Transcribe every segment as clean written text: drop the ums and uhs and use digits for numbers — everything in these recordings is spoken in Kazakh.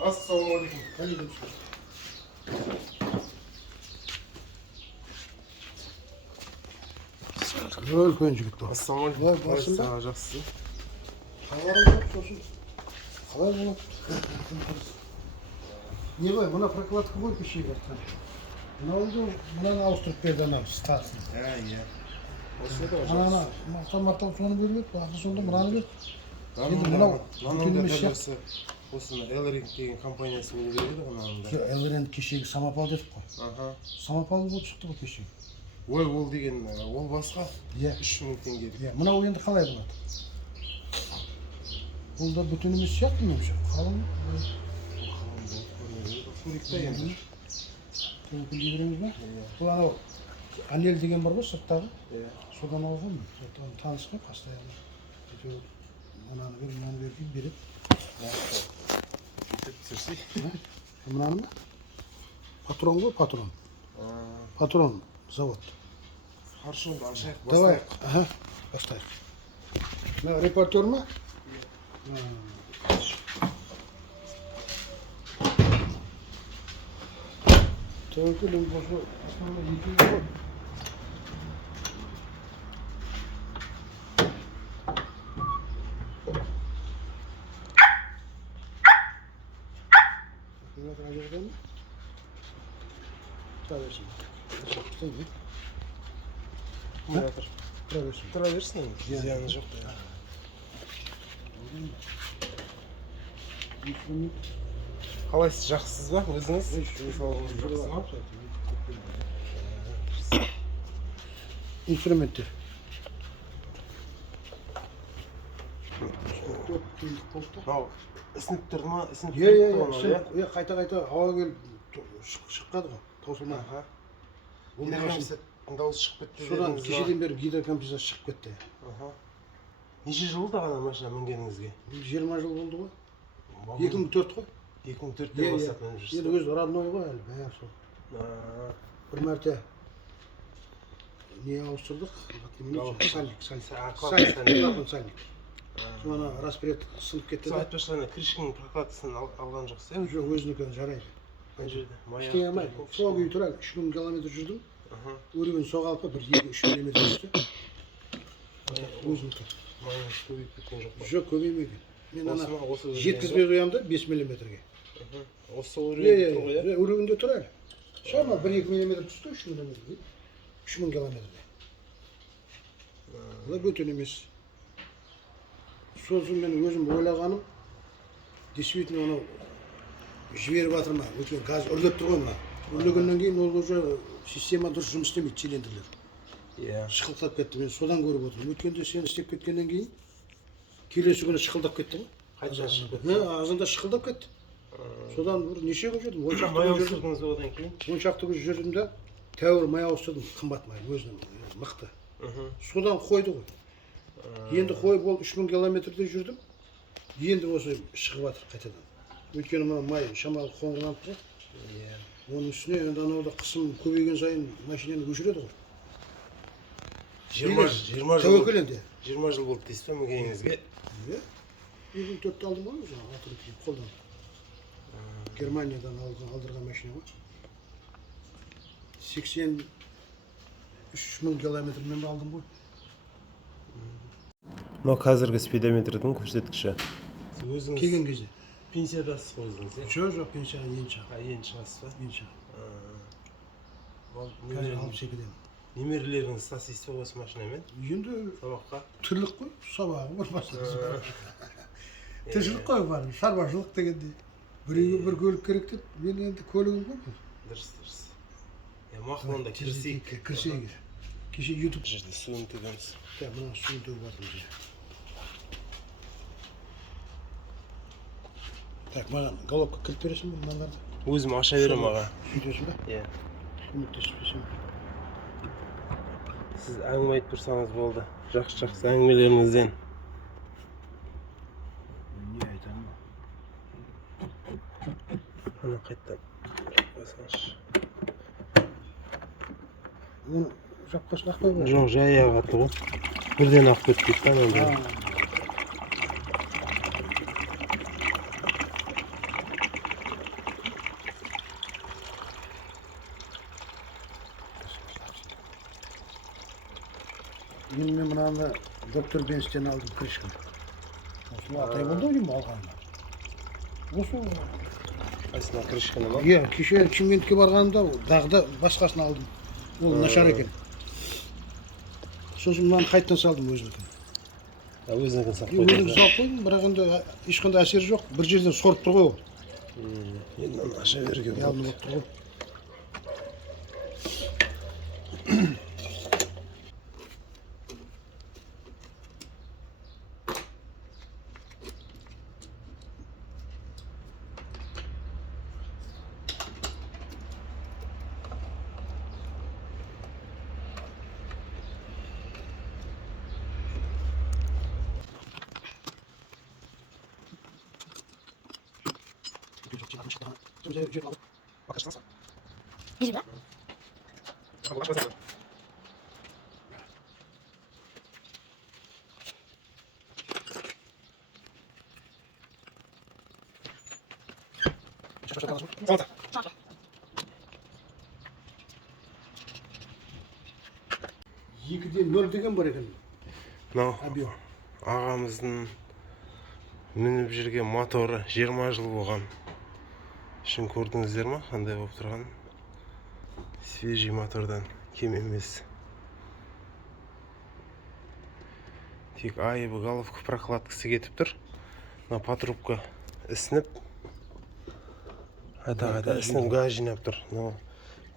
Assalamualaikum. Aleykümselam. Үлкен жігіт ол. Assalamualaikum. Ой, барсың ба? Қалайсыз, жақсысыз? Хабарың жоқ сосын. Қалай болады? Не ғой, мына прокладка ғой кешегі жатқан. Мынаны ауыстырып берді анау статсын. Иә. Осы еді ғой, Ананы жақсы. мақтан соны беріп, бақы сонда мынаны бер. Нанымда мынау нанымда үлкен емес дәлесі осыны Элринг деген компаниясы мені береді ғой нанымда. Элрен кешегі самопал дедік қой. Аха. Самопал болып шықты ғой кешегі. Ой, ол деген, ол басқа. Иә. 3000 теңгелік. Иә, мынау енді қалай болады? Бұл да бүтін емес сияқты меніңше. Қалың. Фурикта енді. Тәуекел береміз ба? Иә. Бұл анау анел деген бар ғой сырттағы. Иә. Содан алған. Содан таныс қой постоянно. Әйтеуір мынаны бер, мынаны бер деп береді. Бүйтіп түсірсей. Мынаны ма? Патрон ғой, патрон. Патрон завод. Хорошо, онда ашайық, Давай. бастайық. Ага, бастайық. Мына репортер ма? Тәуекел енді осы основной екеуі ғой. Аккумулятор ана жерде ме? Тұра берсін. Істейді. Аккумулятор. Тұра берсін. Тұра берсін, зияны жоқ. Қалайсыз, жақсысыз ба өзіңіз? Денсаулығыңыз жақсы ма? Инструменттер. Мынау ісініп тұрды ма? Ісініп Иә, кетті ғой мынау, иә? қайта ауа келіп шыққады ғой, таусылмай. Аха. Гидрокомпенсаттың дауысы шығып кетті Содан дедіңіз ба? кешеден бері гидрокомпенсат шығып кетті. Аха. Неше жыл болды ана машина мінгеніңізге? 20 жыл болды ғой. 2004 ғой. 2004-те бастап мініп жүрсіз. Енді өзі родной ғой әлі, бәрі сол. Бір мәрте не ауыстырдық? Сальник. Сальник. Соны распред сынып кетті Сіз да. айтпақшы, ана крышканың прокладкасын алған жоқсыз, иә? Жоқ, өзінікі жарайды. Қай жерде? Ештеңе алмайды. Сол күйі тұрады. 3000 километр жүрдім. Өрігін соғалып 1-2-3 мм түсті. Өзінікі. Майонез көбейіп кеткен жоқ па? Жоқ, көбеймеген. Мен ана Осы жеткізбей қоямын да 5 мм-ге. Осы өрігінде тұр ғой, иә? Өрігінде тұр әлі. Шама 1-2 мм түсті, 3 мм. 3000 километрде. Бұл бөтен емес. Сосын мен өзім ойлағаным, действительно оны жіберіп жатыр ма? Өйткені газ үрлеп тұр ғой мына. Үрлегеннен кейін ол уже система дұрыс жұмыс істемейді, цилиндрлер. Иә. Шықылдап кетті. Мен содан көріп отырмын. Өткенде сен істеп кеткеннен кейін келесі күні шықылдап кетті ғой. Қайтадан шығып кетті? Азанда шықылдап кетті. Содан бір неше күн жүрдім? Май ауыстырдыңыз ба одан кейін? 10 шақты күн жүрдім да тәуір май ауыстырдым, қымбат май, өзінің мықты. Содан қойды ғой. Енді қойып ол 3000 километрде жүрдім. Енді осы шығып жатыр қайтадан. Өйткені мына май шамалы қоңырланып тұр. Оның үстіне енді анау қысым көбейген сайын машинаны көшіреді ғой. 20 жыл болды дейсіз бе мінгеніңізге? Иә. 2004-те алдым ғой өзі, қолдан. Германиядан алдырған машина ғой. 83 мың километрмен алдым ғой. Мынау қазіргі спидометрдің көрсеткіші. Өзіңіз Келген кезде. пенсиядасыз ғой өзіңіз, иә? Жоқ, пенсияға енді шығам. Енді шығасыз ба? Енді шығам. Қазір 62-ден. немерелеріңіз тасисыз ба осы машинамен? Енді Сабаққа? тірлік қой, сабағы бар басқасы бар. Тіршілік қой бар, шаруашылық дегенде. Біреуге бір көлік керек деп, мен енді көлігім ғой. Дұрыс. Мақұл онда кірісейік. Кірісейік. Кеше YouTube жерде суын төгеміз. Мына суын төгіп жатырмыз. Так, маған головка кілт бересің бе мыналарды? Өзім аша берем аға. Сөйтесің ба? Иә. Көмектеспесем. Сіз әңгіме айтып тұрсаңыз болды. Жақсы әңгімелеріңізден. Не айтамын? Ана қайттан басыңызшы. Оны жапқасын ақпай ғой? Жоқ, жай ағаты ғой. Бірден ақ кетпейді да анандай. Şimdi мен мынаны доктор Бенстен алдым крышканы. Осыны атай болды ғой деймін алғанына. Осы Қайсына крышканы ма? иә, кеше Чимкентке барғанда дағда басқасын алдым. Ол нашар екен. Сосын мынаны қайтадан салдым өзінікін. Өзінікін салып Өзім қойдыңыз. салып қойдым, бірақ енді ешқандай әсері жоқ. Bir жерден сорып тұр ғой ол. Енді аша беруге болады. Ялынып тұр ғой. Екіде нөл деген бар екен. Мынау ағамыздың мініп жүрген моторы 20 жыл болған. Шын көрдіңіздер ма? Қандай болып тұрған? Свежий мотордан кем емес. Тек айыбы головка прокладкасы кетіп тұр. Мына патрубка ісініп. Ада ісініп газ жинап тұр.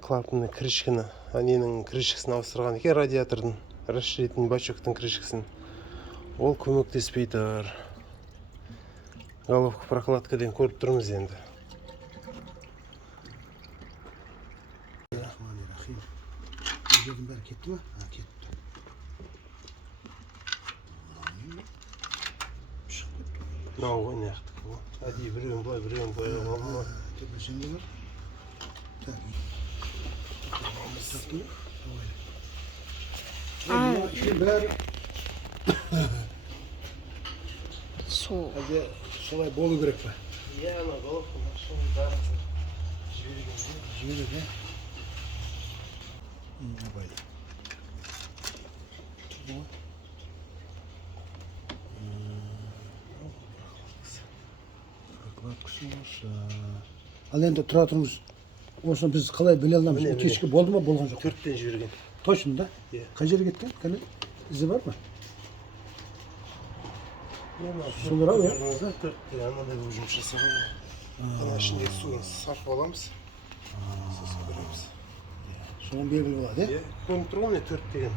Клапанның крышканы, ненің крышкасын ауыстырған екен, радиатордың, расширительный бачоктың крышкасын. Ол көмектеспей тұр. Головка прокладкадан көріп тұрмыз енді. Рахманиррахим. Жердің бәрі кетті ма? Кетті. Мынау ғой неқтікі ғой. Әдейі біреуін былай ғалма. Тепесінде бар. Так. Бәрі солай болу керек па? Иә, ана головка машинаның бәрі жіберген. Абайда. Прокладкасы осы. Ал енді тұра тұрмыз. Осыны біз қалай біле аламыз? Кешкі болды ма, болған жоқ? 4-тен жіберген. Точно да? Иә. Қай жерге кеткен? Кәне? Ізі бар ма? Солар ау, иә? 4-тен анандай болып жұмыс жасаған. Ана ішіндегі суын сарып аламыз. Сосын көреміз. Соған белгілі болады, Иә, көрініп тұр ғой, 4 деген.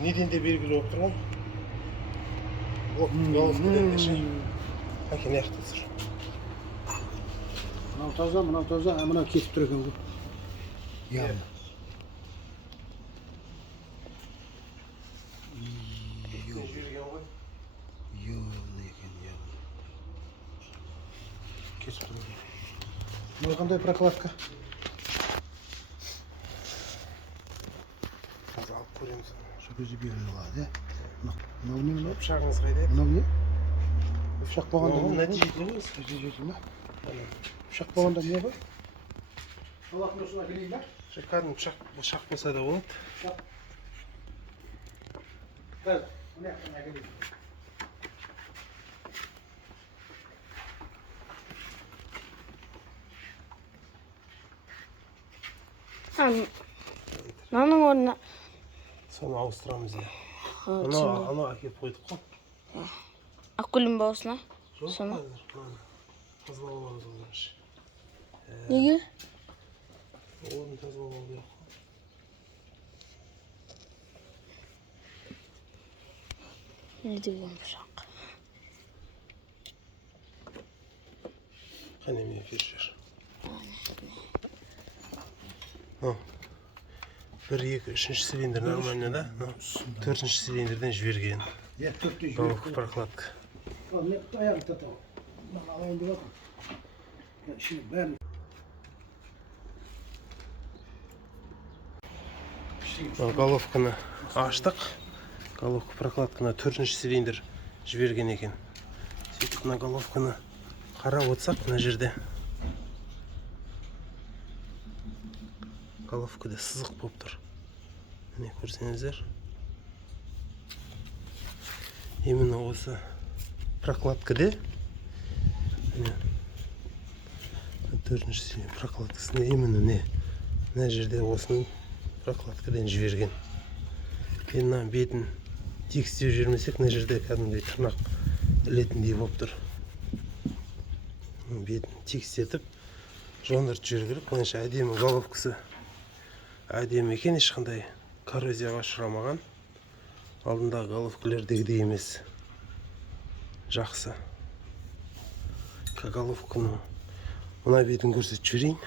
Неден де белгілі болып тұр ғой. Головкадан де ше. Әке неқті тұр. Мынау таза, мынау кетіп тұр екен ғой. Яғын. Кетіп тұр екен. Бұл қандай прокладка? Қазір алып көреміз. Сол кезде белгілі болады, мынау не мынау? Пышағыңыз қайда? Мынау не? Пышақ болғанда нәтижелі ғой. Нәтижелі ма? Пышақ болғанда не ғой? Шолақтың осына келейін ба? Кәдімгі пышақ болса да болады. Пышақ. Қазір, мына жақтан әкелейін. Мынаның орнына Соны ауыстырамыз иә. Ана әкеліп қойдық қой. акулин болсына. Жоқ, Соны. тазалап аламыз оларыншы. Неге? Орын тазалап алу керек қой. Не деген пышақ? Қане мені фишер. 1, 2, 3 цилиндр нормально, да? 4 цилиндрден жіберген. Иә, төрттен Головка прокладка. Ал, не аяғын татау. Мынаны алайын деп жатырмын. Ішіне бәрін. Головканы аштық. Головка прокладканы 4 цилиндр жіберген екен. Сөйтіп мына головканы қарап отырсақ, мына жерде головкада сызық болып тұр. Міне көрсеңіздер. именно осы прокладкада төртінші прокладкасында именно мына жерде осының прокладкадан жіберген. Енді мына бетін тегістеп жібермесек, мына жерде кәдімгідей тырнақ ілетіндей болып тұр. Бетін тегістетіп жондырып жіберу керек. Бұнша әдемі головкасы әдемі екен, ешқандай коррозияға ұшырамаған. Алдындағы головкалердегідей емес. Жақсы. Головканың мына бетін көрсетіп жіберейін.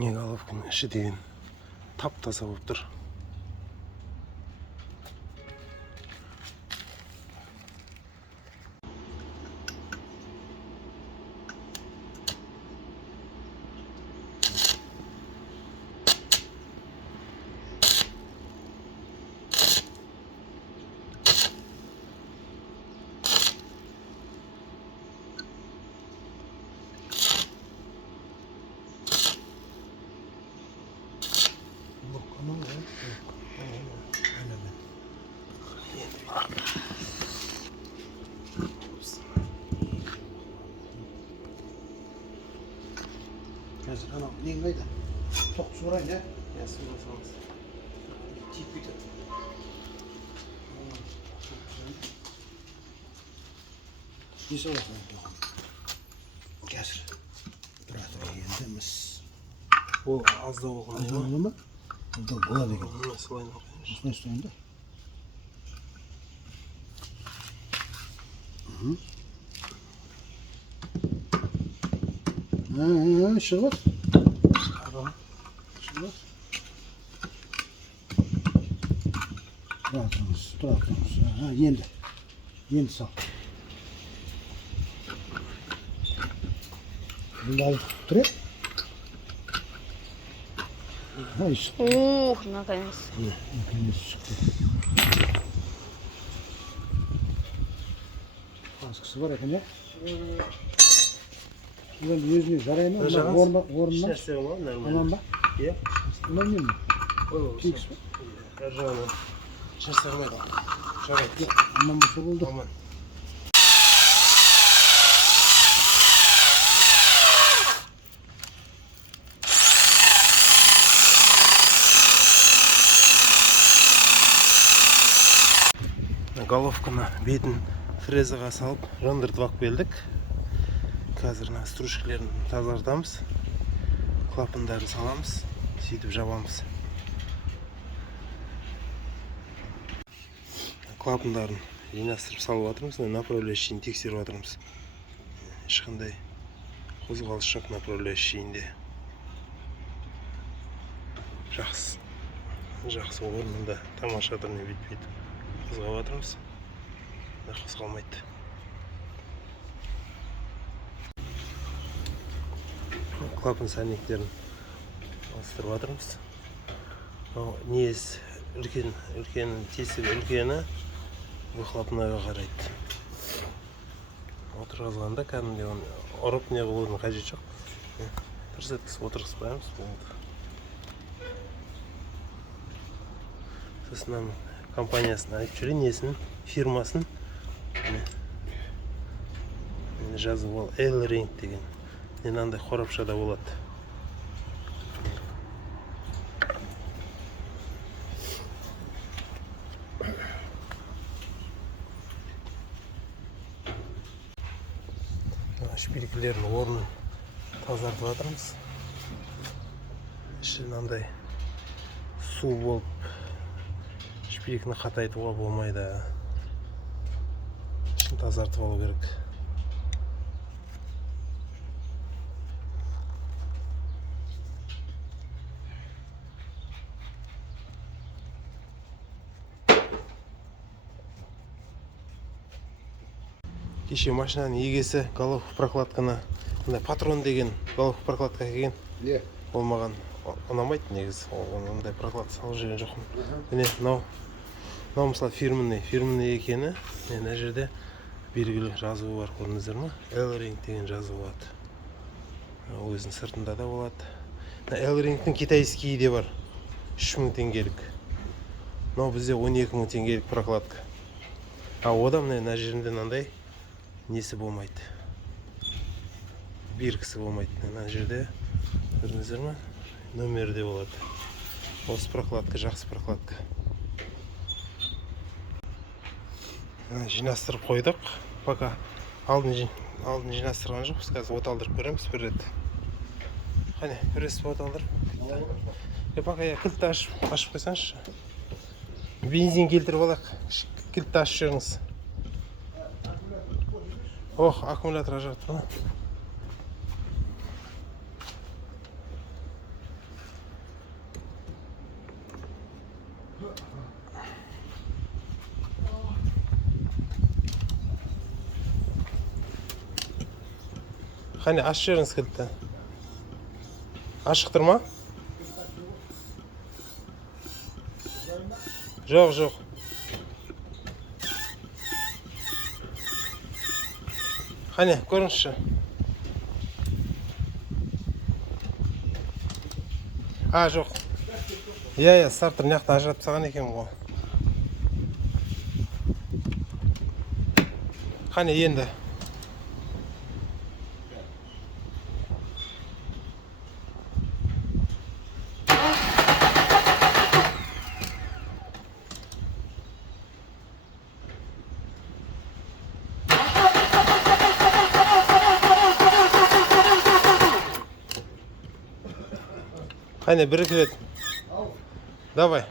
Головканың іші деген тап-таза болып тұр. Қазір анау нең қайда? Тоқ сұрайын, ә? Я сюда саламыз. Тиіп кетеді. Не саласың тоқым? Қазір. Тұра енді міс. Ол аздау болған. Аздау бола ма? Аздау болады екен. Мына солайын оқайыншы. Осылай ұстайын да. Шығып. Шығып. Тұра тұрыңыз. Енді сал. Бұлды алып тұр, е? Ух, наконец. Наконец шықты. Аскысы бар екен, е? Енді өзіне жарай ма? Орнынан? Аман ба? Е? Аман мен? Тегіс ба? Әр жағынан жасырмайды. Жарайды. Аман болса болды. Аман. Головканы бетін фрезаға салып жондыртып алып келдік. Қазір стружкаларын тазартамыз, клапандарын саламыз, сөйтіп жабамыз. Клапандарын жинастырып салып жатырмыз, направляющийін тексеріп жатырмыз. Ешқандай қозғалыс жоқ направляющийінде. Жақсы орнында тамаша тұрмай бүйтпейді. Қозғап жатырмыз. Қозғалмайды. Клапан сәнектерін ауыстырып жатырмыз. Несі үлкен тесігі үлкені клапанаға қарайды. Отырғызғанда кәдімгідей оны ұрып не қылудың қажеті жоқ. Дұрыс еткізіп отырғызып қоямыз. Сосын компаниясын айтып жүрейін, несін, фирмасын жазып ол L-Ring деген. Мынандай қорапшада болады. Шпилькілердің орнын тазартып жатырмыз. Іші мынандай су болып шпилькіні қатайтуға болмайды. Ішін тазартып алу керек. Кеше машинаның егесі головка прокладканы патрон деген головка прокладка келген. Ол маған ұнамайды негізі. Ондай прокладка салып жүрген жоқпын. Міне мынау мысалы фирменный екені. Мына жерде белгілі жазуы бар, көрдіңіздер ме? L-Ring деген жазуы болады. Өзінің сыртында да болады. L-Ringтің китайскийі де бар. 3000 теңгелік. Но бізде 12 000 теңгелік прокладка. А одан мына жерінде мынандай несі болмайды. Биркісі болмайды. Мына жерде көрдіңіздер ме? Номерде болады. Осы прокладка жақсы прокладка. Жинастырып қойдық. Пока алдын жинастырған жоқ. Біз қазір от алдырып көреміз бір рет. Қане, бір рет от алдырып. Пока я кілтті ашып қойсаңызшы. Бензин келтіріп алайық. Кілтті ашып жүріңіз. Ох, аккумулятор ажыратты ма? Қане, ашып жүріңіз кілтті. Ашықтыр ма? Жоқ. Қане, көріңізші. Жоқ. Иә, стартер мынаяқта ажыратып тастаған екен ғой. Қане, енді. Қане, бір-екі рет. Давай.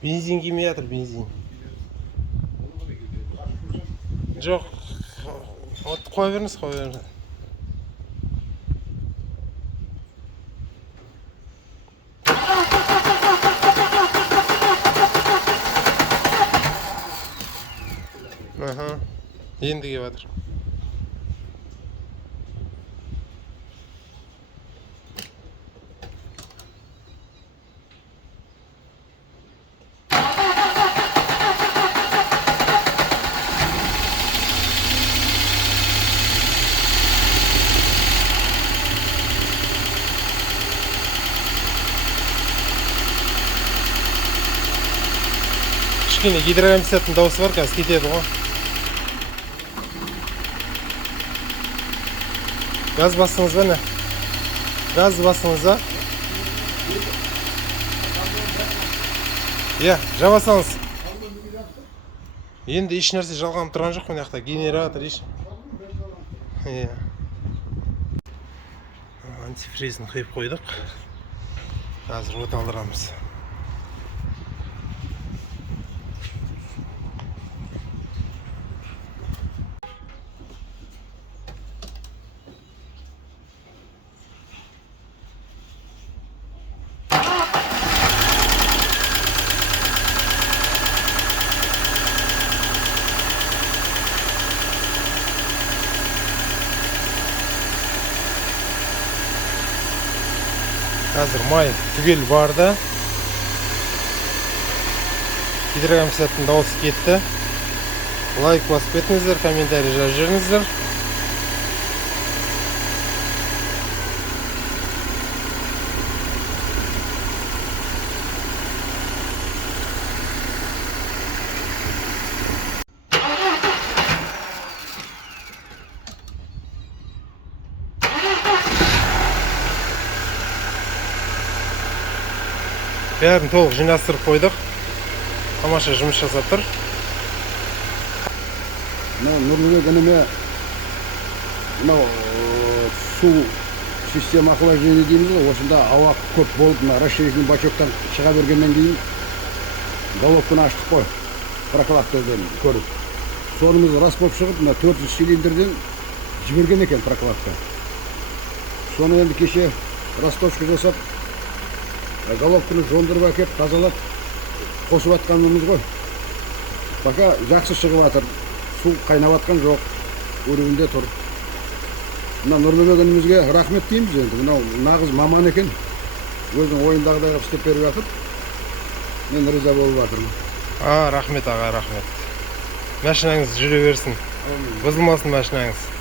Бензин келмей жатыр, бензин. Жоқ. Отты қоя беріңіз, Енді келіп жатыр. Кішкене гидрокомпенсаттың дауысы бар, қазір кетеді ғой. Газ бастыңыз ба не? Газ бастыңыз ба? Иә, жаба салыңыз. Енді еш нәрсе жалғанып тұрған жоқ, мына жақта генератор еш. Антифризін құйып қойдық. Қазір от алдырамыз. Қазір май түгел барды. Гидрокомпенсаттың дауысы кетті. Лайк басып кетіңіздер, комментарий жазып жүріңіздер. Бәрін толық жинастырып қойдық. Тамаша жұмыс жасап тұр. Нұрлыбек ініме мынау су система охлаждения дейміз ғой, осында ауа көп болып, расширительный бачоктан шыға бергеннен кейін головканы аштық қой, прокладкадан көріп. Сонымыз рас болып шығып, 400 цилиндрден жіберген екен прокладка. Соны енді кеше ростовка жасап, головканы жондырып әкеп, тазалап, қосып атқанымыз ғой. Пока жақсы шығып атыр. Су қайнап атқан жоқ. Өрігінде тұр. мына Нұрлыбек інімізге рахмет дейміз енді. Мынау нағыз маман екен. Өзінің ойындағыдай қылып істеп беріп жатыр. Мен риза болып жатырмын. Рахмет аға, рахмет. Машинаңыз жүре берсін. Бұзылмасын машинаңыз.